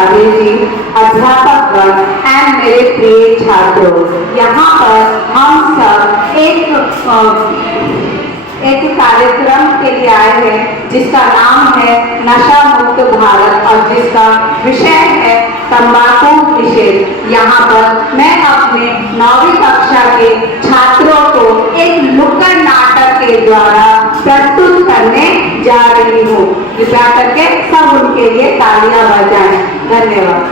आचार्य जी, अध्यापक एंड मेरे प्रिय छात्रों, यहाँ पर हम सब एक कार्यक्रम के लिए आए हैं जिसका नाम है नशा मुक्त भारत और जिसका विषय है तंबाकू निषेध। यहाँ पर मैं अपने 9वीं कक्षा के छात्रों को एक नुक्कड़ नाटक के द्वारा प्रस्तुत करने जा रही हूँ। कृपया करके सब उनके लिए तालियां बजाएं। धन्यवाद।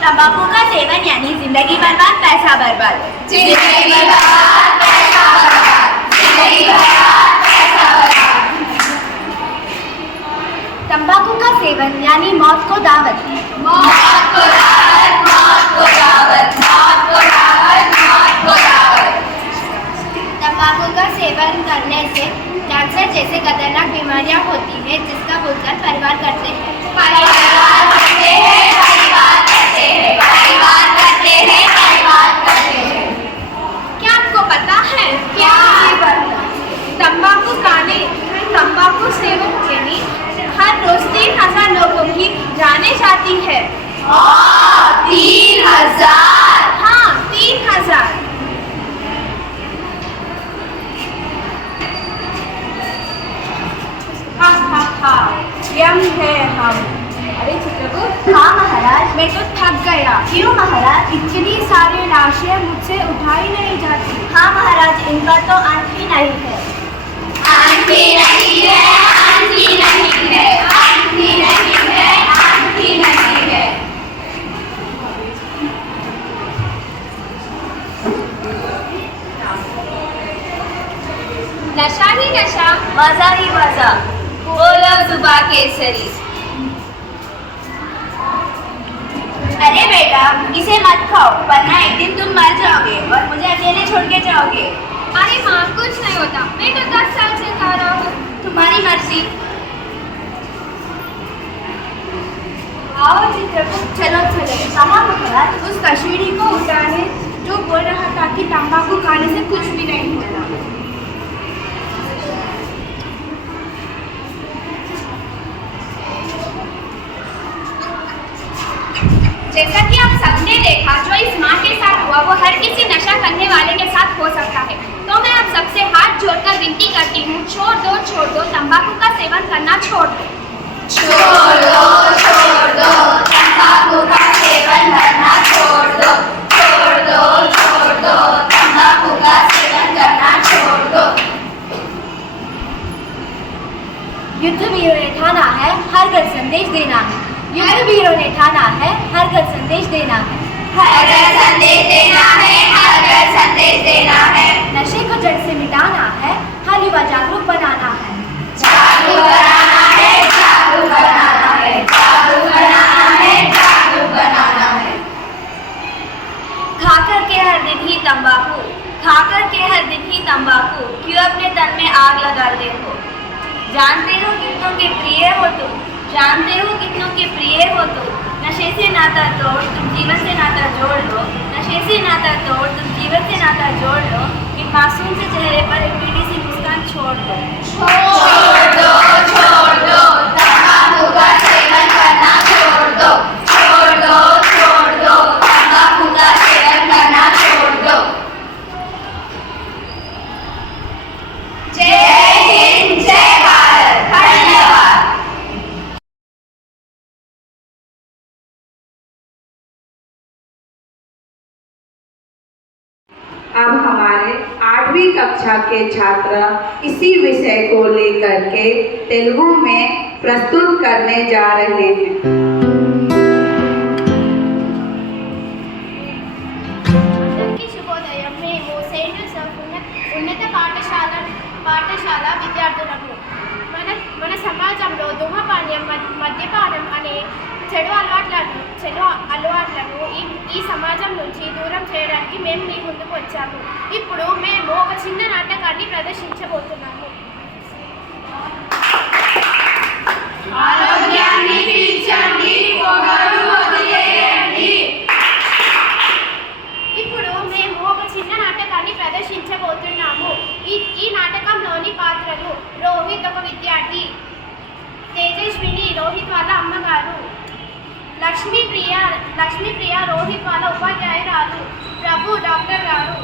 तंबाकू का सेवन यानी जिंदगी बर्बाद, पैसा बर्बाद। जिंदगी बर्बाद, पैसा बर्बाद। जिंदगी बर्बाद, पैसा बर्बाद। तंबाकू का सेवन यानी मौत को दावत। मौत को दावत, मौत को दावत, मौत को दावत, मौत को दावत। तंबाकू का सेवन करने से कैंसर जैसे खतरनाक बीमारियां होती हैं, जिसका भुगतान परिवार करते हैं। परिवार करते हैं, परिवार करते हैं, परिवार करते हैं, परिवार करते हैं। क्या आपको पता है क्या? तंबाकू सेवन यानी हर रोज 3000 लोगों की जाने जाती है। 3000? हाँ, 3000। यम है हम। अरे चित्रगुप्त। हाँ महाराज। मैं तो थक गया। क्यों महाराज? इतनी सारी राशियां मुझसे उठाई नहीं जाती। हाँ महाराज, इनका तो अंत ही नहीं है। अंत ही नहीं है, अंत ही नहीं है, अंत ही नहीं है, अंत ही नहीं है। नशा ही नशा, मजा ही मजा। बोलो जुबा केसरी। अरे बेटा, इसे मत खाओ वरना एक दिन तुम मर जाओगे और मुझे अकेले छोड़ के जाओगे। अरे माँ, कुछ नहीं होता, मैं तो 10 साल से खा रहा हूँ। तुम्हारी मर्जी। आओ चित्रगुप्त, चलो चले। कहाँ महाराज? उस कशीड़ी को उठाने जो बोल रहा था कि तंबाकू खाने से कुछ भी नहीं होता। जैसा कि आप सबने देखा, जो इस माँ के साथ हुआ वो हर किसी नशा करने वाले के साथ हो सकता है। तो मैं आप सबसे हाथ जोड़कर विनती करती हूँ, छोड़ दो, तंबाकू का सेवन करना छोड़ दो। छोड़ दो, तंबाकू का सेवन करना छोड़ दो। छोड़ दो, तंबाकू का सेवन करना छोड़ दो। युद्ध वीरों ने ठाना है, हर घर संदेश देना है। युद्ध वीरों ने ठाना है, हर घर संदेश देना है। हर घर संदेश देना है, हर घर संदेश देना है। नशे को जड़ से मिटाना है, हर युवा जागरूक बनाना है। जागरूक बनाना है, जागरूक बनाना है, जागरूक बनाना है, जागरूक बनाना है। खाकर के हर दिन ही तंबाकू, खाकर के हर दिन ही तंबाकू, क्यों अपने तन में आग लगाते हो? जानते हो कितनों के प्रिय हो तुम, जानते हो कितनों के प्रिय हो तुम। नशे से नाता तोड़, तुम जीवन से नाता जोड़ लो। नशे से नाता तोड़, तुम जीवन से नाता जोड़ लो। इन मासूम से चेहरे पर एक पीली सी मुस्कान छोड़ दो। छोड़ दो, तंबाकू का सेवन करना छोड़ दो। छोड़ दो, तंबाकू का सेवन करना छोड़ दो। जय हिंद, जय भारत। धन्यवाद। अब हमारे 8वीं कक्षा के छात्र इसी विषय को लेकर के तेलुगु में प्रस्तुत करने जा रहे हैं। शुभोदय। మేము సెయింట్ జోసెఫ్ ఉన్నత పాఠశాల పాఠశాల విద్యార్థులకు మన సమాజంలో ధూమపానం మద్యపానం అనే చెడు అలవాట్లను ఈ సమాజం నుంచి దూరం చేయడానికి మేము మీ ముందుకు వచ్చాము. ఇప్పుడు మేము ఒక చిన్న నాటకాన్ని ప్రదర్శించబోతున్నాము. ఆరోగ్యాన్ని పీల్చండి, పొగరు వదిలేయండి. ఇప్పుడు మేము ఒక చిన్న నాటకాన్ని ప్రదర్శించబోతున్నాము. ఈ నాటకంలోని పాత్రలు: రోహిత్ ఒక విద్యార్థి, తేజస్విని రోహిత్ వాళ్ళ అమ్మగారు, లక్ష్మీప్రియ రోహిత్ వాళ్ళ ఉపాధ్యాయురాలు, ప్రభు డాక్టర్ గారు,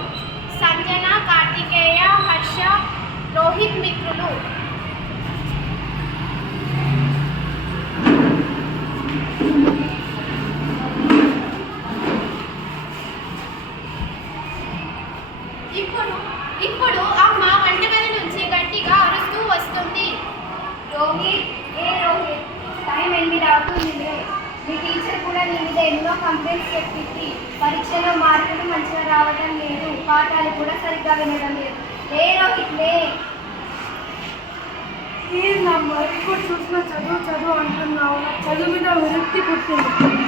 సంజన కార్తికేయ హర్ష రోహిత్ మిత్రులు. ఇప్పుడు అమ్మ వంటగది నుంచి గట్టిగా అరుస్తూ వస్తుంది. రోహిత్ టైం 8 అవుతుంది. మీ టీచర్ కూడా నీ మీద ఎన్నో కంప్లైంట్స్ చెప్పింది. పరీక్షలో మార్కులు మంచిగా రావడం లేదు, పాఠాలు కూడా సరిగ్గా వినడం లేదు. రోహిత్ లే. ఏందమ్మా ఇప్పుడు చూసిన చదువు అంటున్నావు? చదువు మీద విరక్తి పుట్టింది.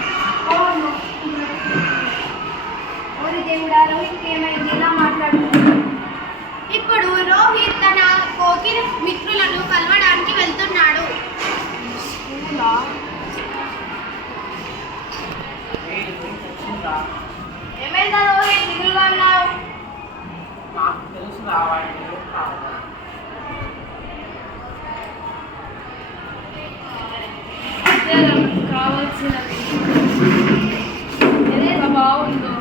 ఓరి దేవుడా, రోహిత్ ఏమైంది? ఇలా మాట్లాడుతుంది. ఇప్పుడు రోహిత్ తన కోకిల మిత్రులను కలవడానికి వెళ్తున్నాడు. ఏమైందా రోహిత్, దిగులుగా ఉన్నావు? నాకు తెలుసు రావాలి కావాల్సినవి ఎంత బాగుందో.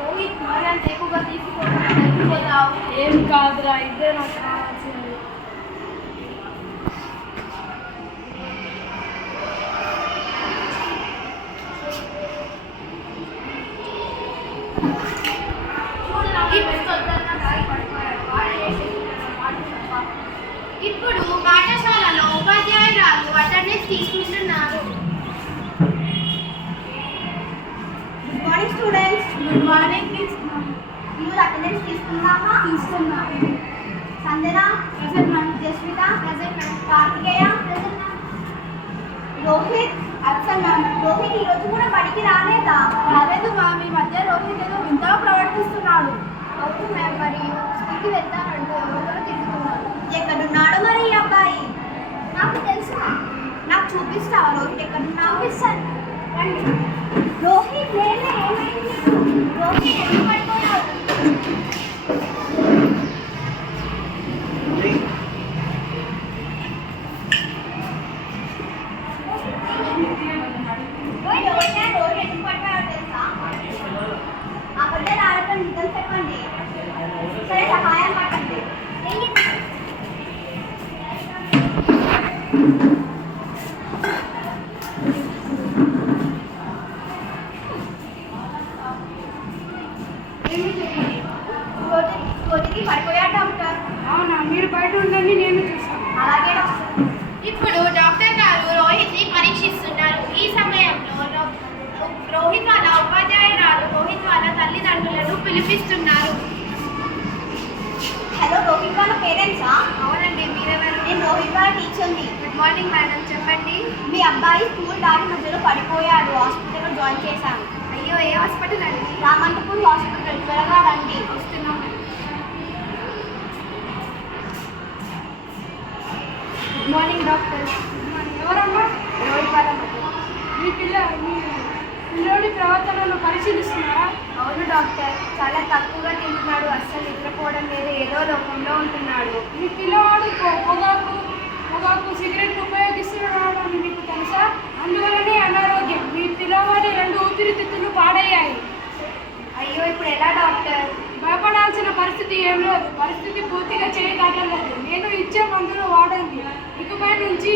రోహిత్ మరి అంత ఎక్కువగా తీసుకోపోతావు. ఏం కాదురా, ఇదే నాకు కావాల్సినవి. ఇప్పుడు పాఠశాలలో ఉపాధ్యాయురాలు అటెండెన్స్ తీసుకుంటున్నారు. Good morning students. Good morning. ఈరోజు అటెండెన్స్ తీసుకున్నామా? తీసుకున్నాము. Sanjana present ma'am. Jasmitha present ma'am. Karthikeya present ma'am. Rohit absent ma'am. Rohit ఈరోజు కూడా బడికి రాలేదా? రాలేదు మ్యామ్. ఈ మధ్య రోహిత్ ఏదో వింతగా ప్రవర్తిస్తున్నాడు. అవును మ్యామ్. మరి స్కూల్కి వెళ్తానంటూ ఎవరితో తిరుగుతున్నాడు. ఎక్కడున్నాడు మరి ఈ అబ్బాయి? నాకు తెలుసు. నాకు చూపిస్తావా రోహిత్ ఎక్కడున్నావు? చూపిస్తాను, రండి. రోహిత్ లేలే, ఏమైంది? రోహిత్ ఎందుకు పడిపోయావు? రోహిత్ ఎందుకు పడిపోయావు తెలుసా? అబద్ధాలు ఆడటం నిజం చెప్పండి. సరే, సహాయం మాటండి. కోటికి పడిపోయాడు డాక్టర్. అవునా, మీరు బయట ఉండండి, నేను చూసాను. అలాగే డాక్టర్. ఇప్పుడు డాక్టర్ గారు రోహిత్ని పరీక్షిస్తున్నారు. ఈ సమయంలో రోహిత్ వాళ్ళ ఉపాధ్యాయురాలు రోహిత్ వాళ్ళ తల్లిదండ్రులను పిలిపిస్తున్నారు. హలో, రోహిత్ వాళ్ళ పేరెంట్సా? అవునండి, మీరెవరు? నేను రోహిత్ వాళ్ళ టీచర్ని. గుడ్ మార్నింగ్ మేడం, చెప్పండి. మీ అబ్బాయి స్కూల్ దారి మధ్యలో పడిపోయాడు. హాస్పిటల్లో జాయిన్ చేశాను. అయ్యో, ఏ హాస్పిటల్ అండి? రామంతపూర్ హాస్పిటల్. త్వరగా రండి. వస్తున్నాం. Good morning doctor. ఎవరమ్మా? రోహిత్ వాళ్ళ మధ్య. మీ పిల్లోడి ప్రవర్తనను పరిశీలిస్తున్నారా? అవును డాక్టర్, చాలా తక్కువగా తింటున్నాడు, అస్సలు నిద్రపోవడం లేదు, ఏదో లోకంలో ఉంటున్నాడు. మీ పిల్లవాడు పొగాకు సిగరెట్ ఉపయోగిస్తున్నాడు అని మీకు తెలుసా? అందువల్లనే అనారోగ్యం. మీ పిల్లవాడి 2 ఊపిరితిత్తులు పాడయ్యాయి. అయ్యో, ఇప్పుడు ఎలా డాక్టర్? భయపడాల్సిన పరిస్థితి ఏం లేదు. పరిస్థితి పూర్తిగా చేయగలలేదు. నేను ఇచ్చే మందులు వాడండి. ఇకపై నుంచి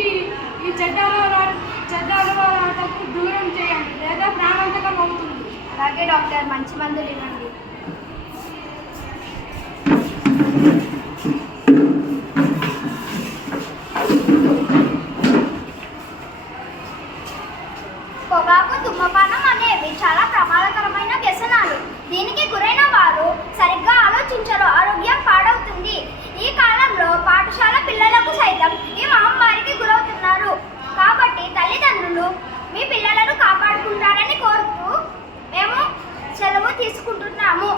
ఈ చెడ్డ అలవాట్లకు దూరం చేయండి, లేదా ప్రాణాంతకం అవుతుంది. అలాగే డాక్టర్, మంచి మందులు ఇవ్వండి. పొగాకు, ధూమపానం అనేవి చాలా ప్రమాదకరమైన వ్యసనాలు. దీనికి గురైన వారు సరిగ్గా ఆలోచించరు, ఆరోగ్యం పాడవుతుంది. ఈ కాలంలో తీసుకుంటున్నాము.